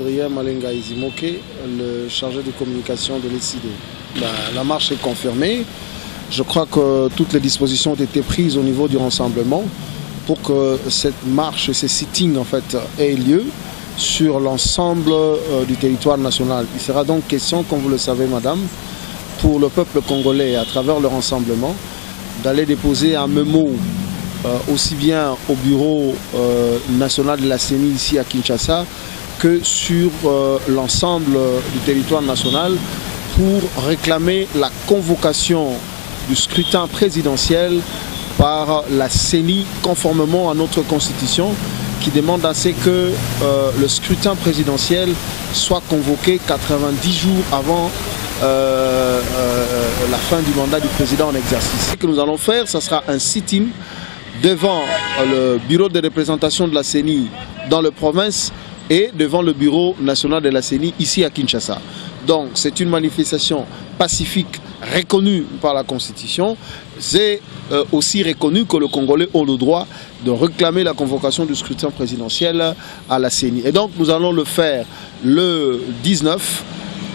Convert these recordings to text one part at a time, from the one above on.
Adrien Malenga Izimoke, le chargé de communication de l'ECD. La marche est confirmée. Je crois que toutes les dispositions ont été prises au niveau du rassemblement pour que cette marche, ces sittings en fait, aient lieu sur l'ensemble du territoire national. Il sera donc question, comme vous le savez madame, pour le peuple congolais à travers le rassemblement, d'aller déposer un mémo aussi bien au bureau national de la CENI ici à Kinshasa que sur l'ensemble du territoire national pour réclamer la convocation du scrutin présidentiel par la CENI conformément à notre constitution qui demande à ce que le scrutin présidentiel soit convoqué 90 jours avant la fin du mandat du président en exercice. Ce que nous allons faire, ce sera un sit-in devant le bureau de représentation de la CENI dans la province et devant le bureau national de la CENI ici à Kinshasa. Donc c'est une manifestation pacifique reconnue par la Constitution. C'est aussi reconnu que le Congolais ont le droit de réclamer la convocation du scrutin présidentiel à la CENI. Et donc nous allons le faire le 19.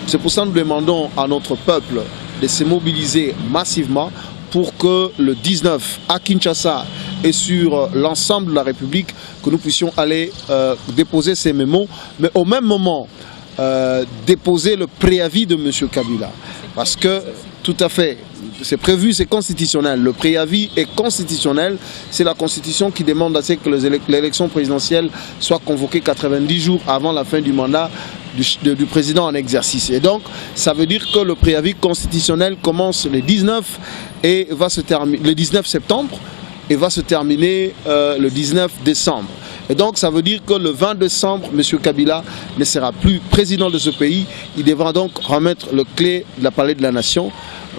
C'est pour ça que nous demandons à notre peuple de se mobiliser massivement pour que le 19 à Kinshasa et sur l'ensemble de la République, que nous puissions aller déposer ces mémos, mais au même moment déposer le préavis de M. Kabila. Parce que, tout à fait, c'est prévu, c'est constitutionnel. Le préavis est constitutionnel. C'est la Constitution qui demande à ce que l'élection présidentielle soit convoquée 90 jours avant la fin du mandat du président en exercice. Et donc, ça veut dire que le préavis constitutionnel commence le 19 et va se terminer le 19 septembre et va se terminer le 19 décembre. Et donc ça veut dire que le 20 décembre, M. Kabila ne sera plus président de ce pays. Il devra donc remettre le clé de la palais de la nation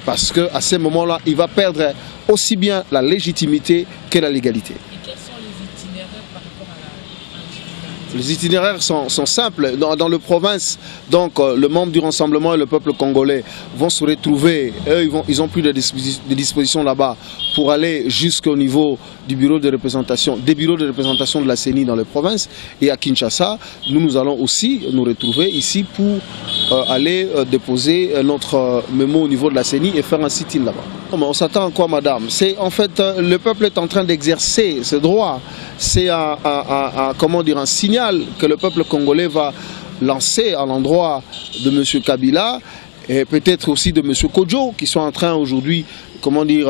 parce qu'à ce moment-là, il va perdre aussi bien la légitimité que la légalité. Et quels sont les itinéraires par rapport à la... Les itinéraires sont simples. Dans le province, donc le membre du rassemblement et le peuple congolais vont se retrouver. Eux, ils ont pris des dispositions là-bas pour aller jusqu'au niveau du bureau de représentation, des bureaux de représentation de la CENI dans les provinces. Et à Kinshasa, nous allons aussi nous retrouver ici pour aller déposer notre mémo au niveau de la CENI et faire un sit-in là-bas. On s'attend à quoi, madame? C'est en fait, le peuple est en train d'exercer ce droit. C'est comment dire, un signal que le peuple congolais va lancer à l'endroit de M. Kabila et peut-être aussi de M. Kodjo qui sont en train aujourd'hui, comment dire,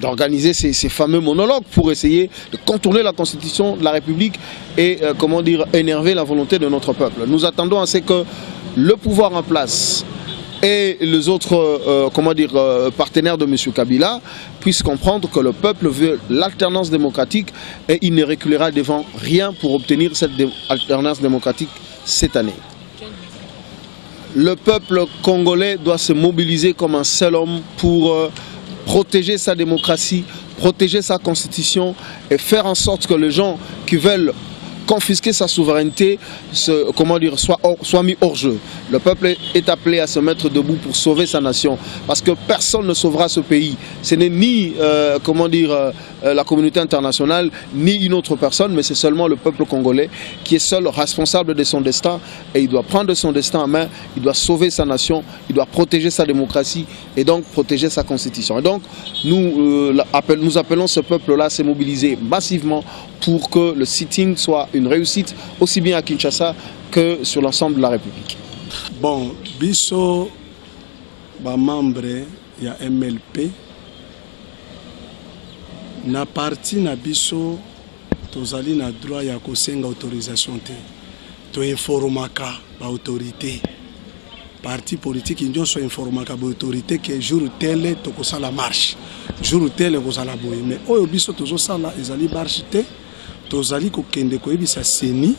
d'organiser ces fameux monologues pour essayer de contourner la Constitution de la République et comment dire, énerver la volonté de notre peuple. Nous attendons à ce que le pouvoir en place et les autres comment dire, partenaires de M. Kabila puissent comprendre que le peuple veut l'alternance démocratique et il ne reculera devant rien pour obtenir cette alternance démocratique cette année. Le peuple congolais doit se mobiliser comme un seul homme pour protéger sa démocratie, protéger sa constitution et faire en sorte que les gens qui veulent confisquer sa souveraineté comment dire, soit mis hors jeu. Le peuple est appelé à se mettre debout pour sauver sa nation parce que personne ne sauvera ce pays. Ce n'est ni comment dire, la communauté internationale ni une autre personne, mais c'est seulement le peuple congolais qui est seul responsable de son destin et il doit prendre son destin en main, il doit sauver sa nation, il doit protéger sa démocratie et donc protéger sa constitution. Et donc nous appelons ce peuple-là à se mobiliser massivement pour que le sitting soit une réussite aussi bien à Kinshasa que sur l'ensemble de la République. Bon, biso ba membre ya MLP na parti na biso tozali na droit ya kosenga autorisation te to informaka ba autorité parti politique nyonso informaka ba autorité que jour tel to kosala marche jour tel kozala boye mais oyo biso tozo sala ezali marche te tozali kokende koyebisa CENI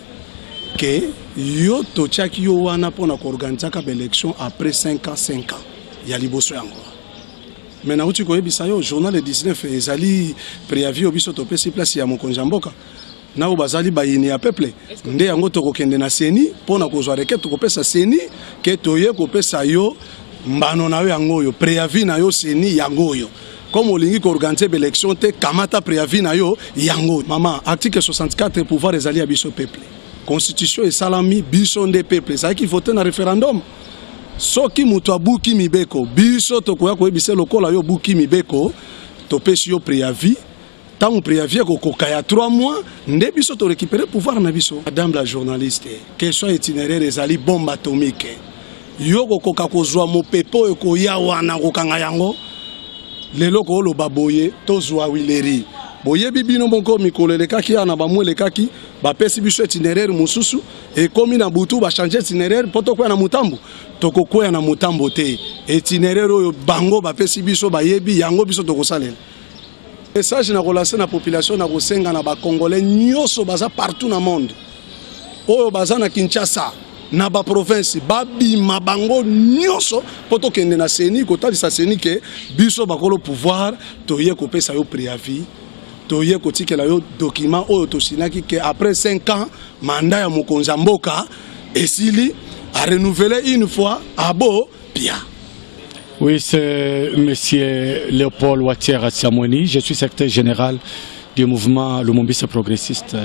que yo tochaki yo wana pona ko organiser ka élection après 5 ans ya liboso yango. Mais na uti koyebisa yo journal le 19 ezali préavis obiso topesi place ya mokonzi mboka. Na bazali bayini ya peuple nde yango tokokende na CENI pona kozwa requête tokopesa CENI ke toye kopesa yo mbano na yo yango yo préavis na yo CENI yango yo. Comme olingi ko organiser élection te kamata préavis na yo yango. Maman article 64 pouvoir ezali ya biso peuple. constitution et salami biso nde peuple ça qui voter na référendum soki mutu abuki mibeko biso tokoya koyebisa lokola yo buki mibeko topesi yo préavis tant préavis kokoka ya 3 mois nde biso to récupérer pouvoir na biso. Madame la journaliste, question itinéraire ezali bombe atomique yo kokoka kozwa mopepo ekoya wana kokanga yango lelo ko lo baboye tozwa wileri boye bibino bonko mikolo lekaki ana bamwelekaki bapesi biso itinéraire mususu ekomi na butu ba changer itinéraire poto kwa na mutambo tokokwea na mutambo te itinéraire oyo bango bapesi biso bayebi yango biso tokosalela. Message na relation na population na kosenga na ba congolais nyoso baza partout na monde oyo baza na Kinshasa na ba province babima bango nyoso poto kende na seni kotalisa seni ke biso bakolo pouvoir toye kopesa yo préavis toye kotikela yo document oyo tosinaki ke après 5 ans mandat ya mokonzi mboka esili a renouveler une fois abo pia. Oui, c'est M. Léopold Ouattara Siamoni. Je suis secrétaire général du mouvement Lumumbisa progressiste,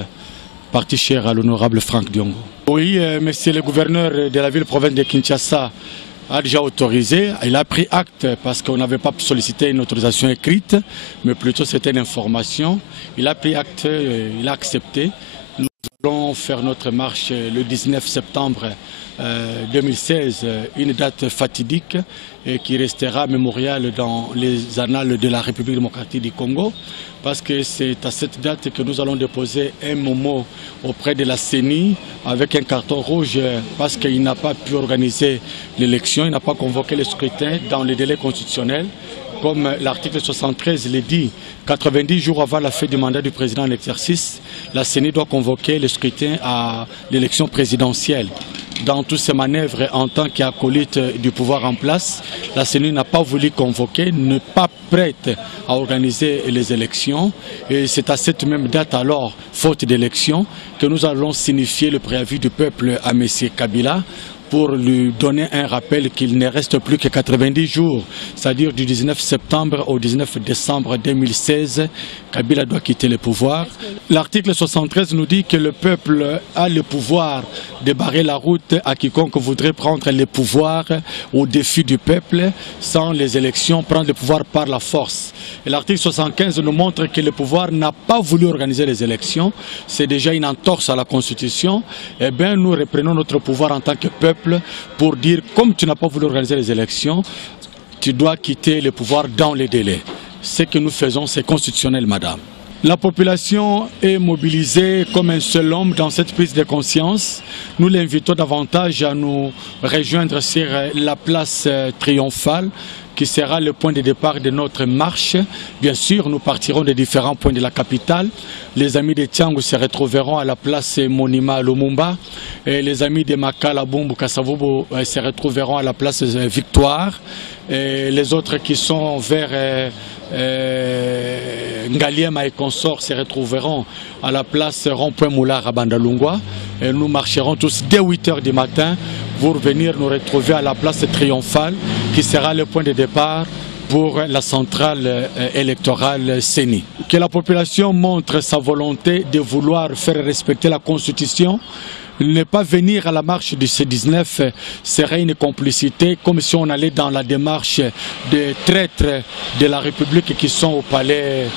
parti cher à l'honorable Franck Diongo. Oui, monsieur le gouverneur de la ville-province de Kinshasa a déjà autorisé. Il a pris acte parce qu'on n'avait pas sollicité une autorisation écrite, mais plutôt c'était une information. Il a pris acte, il a accepté. Nous allons faire notre marche le 19 septembre 2016, une date fatidique et qui restera mémoriale dans les annales de la République démocratique du Congo, parce que c'est à cette date que nous allons déposer un momo auprès de la CENI avec un carton rouge, parce qu'il n'a pas pu organiser l'élection, il n'a pas convoqué le scrutin dans les délais constitutionnels. Comme l'article 73 le dit, 90 jours avant la fin du mandat du président en exercice, la CENI doit convoquer le scrutin à l'élection présidentielle. Dans toutes ces manœuvres, en tant qu'acolyte du pouvoir en place, la CENI n'a pas voulu convoquer, n'est pas prête à organiser les élections. Et c'est à cette même date alors, faute d'élection, que nous allons signifier le préavis du peuple à M. Kabila, pour lui donner un rappel qu'il ne reste plus que 90 jours, c'est-à-dire du 19 septembre au 19 décembre 2016, Kabila doit quitter le pouvoir. L'article 73 nous dit que le peuple a le pouvoir de barrer la route à quiconque voudrait prendre le pouvoir au défi du peuple, sans les élections, prendre le pouvoir par la force. Et l'article 75 nous montre que le pouvoir n'a pas voulu organiser les élections, c'est déjà une entorse à la Constitution. Eh bien, nous reprenons notre pouvoir en tant que peuple pour dire, comme tu n'as pas voulu organiser les élections, tu dois quitter le pouvoir dans les délais. Ce que nous faisons, c'est constitutionnel, madame. La population est mobilisée comme un seul homme dans cette prise de conscience. Nous l'invitons davantage à nous rejoindre sur la place triomphale, qui sera le point de départ de notre marche. Bien sûr, nous partirons de différents points de la capitale. Les amis de Tiangu se retrouveront à la place Monima Lumumba. Et les amis de Makala, Bumbu, Kasavubu se retrouveront à la place Victoire. Et les autres qui sont vers Ngaliema et consorts se retrouveront à la place Rond-Point Moulard à Bandalungwa. Et nous marcherons tous dès 8 h du matin pour venir nous retrouver à la place triomphale qui sera le point de départ pour la centrale électorale CENI. Que la population montre sa volonté de vouloir faire respecter la Constitution. Ne pas venir à la marche du C19 serait une complicité, comme si on allait dans la démarche des traîtres de la République qui sont au palais,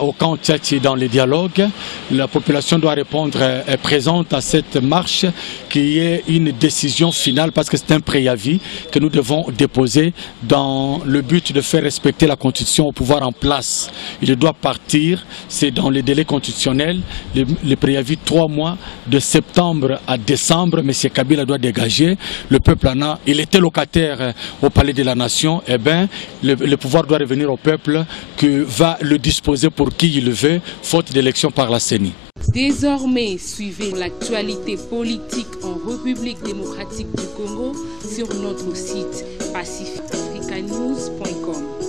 au camp Tchatchi dans les dialogues. La population doit répondre présente à cette marche, qui est une décision finale, parce que c'est un préavis que nous devons déposer dans le but de faire respecter la Constitution au pouvoir en place. Il doit partir, c'est dans les délais constitutionnels, le préavis 3 mois de septembre à décembre, M. Kabila doit dégager. Le peuple en a, il était locataire au palais de la nation. Eh bien, le pouvoir doit revenir au peuple qui va le disposer pour qui il le veut, faute d'élection par la CENI. Désormais, suivez l'actualité politique en République démocratique du Congo sur notre site pacifiqueafricanews.com.